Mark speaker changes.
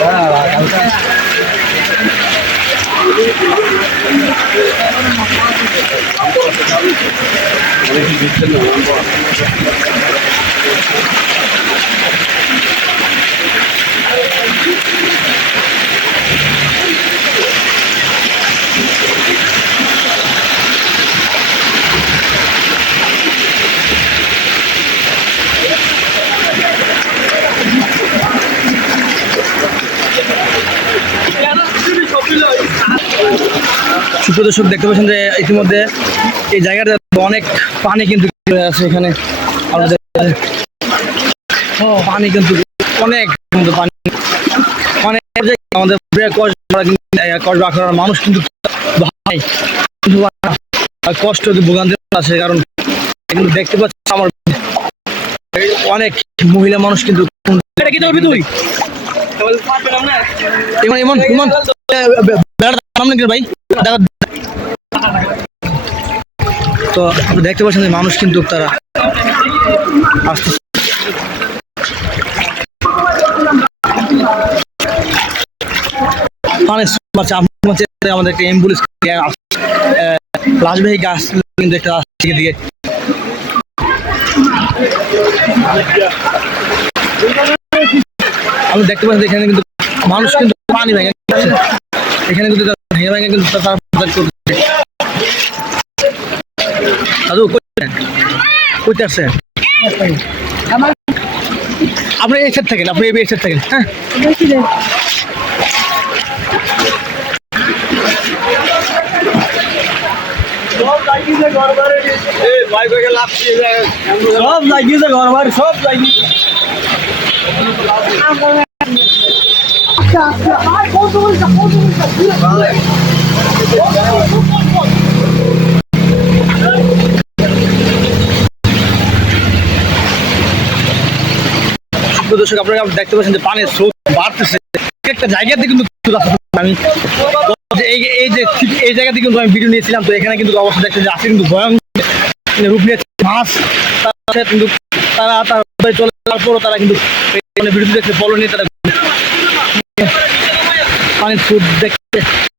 Speaker 1: 와, 감사합니다. 우리 밑에는 সুপ্রদর্শক দেখতে পাচ্ছেন যে ইতিমধ্যে এই জায়গাটা অনেক পানি কিন্তু আছে এখানে। আমাদের পানি কিন্তু অনেক কিন্তু পানি। অনেক আমাদের কষ কষ মানুষ কিন্তু ভাই কষ্ট ভোগান্তি আছে কারণ কিন্তু দেখতে পাচ্ছি আমার অনেক মহিলা মানুষ কিন্তু এমন এমন। তো আপনি দেখতে পাচ্ছেন যে মানুষ কিন্তু তারা আসতে মানে আমাদের একটা অ্যাম্বুলেন্স লাশবাহী গাছ কিন্তু দিকে দিকে দেখতে পাচ্ছি এখানে কিন্তু মানুষ কিন্তু পানি ভেঙে। এখানে তারা ভেঙে ভেঙে কিন্তু আপনি এই সাইড থাকেন, আপনি এই সাইড থাকেন হ্যাঁ?
Speaker 2: সব লাগিয়েছে ঘর বাড়ি সব লাগিয়েছে।
Speaker 1: দর্শক, আপনারা দেখতে পাচ্ছেন যে পানির স্রোত বাড়তেছে? একটা জায়গাতে কিন্তু আমি এই যে, এই জায়গাতে কিন্তু আমি ভিডিও নিয়েছিলাম, তো এখানে কিন্তু অবস্থা দেখতে যে আছে কিন্তু ভয়ঙ্কর। রূপ নিয়েছে মাছ তার কিন্তু তারা তার চলে যাওয়ার পরও তারা কিন্তু ভিডিও দেখতে বলো নিয়ে তারা পানির স্রোত দেখতে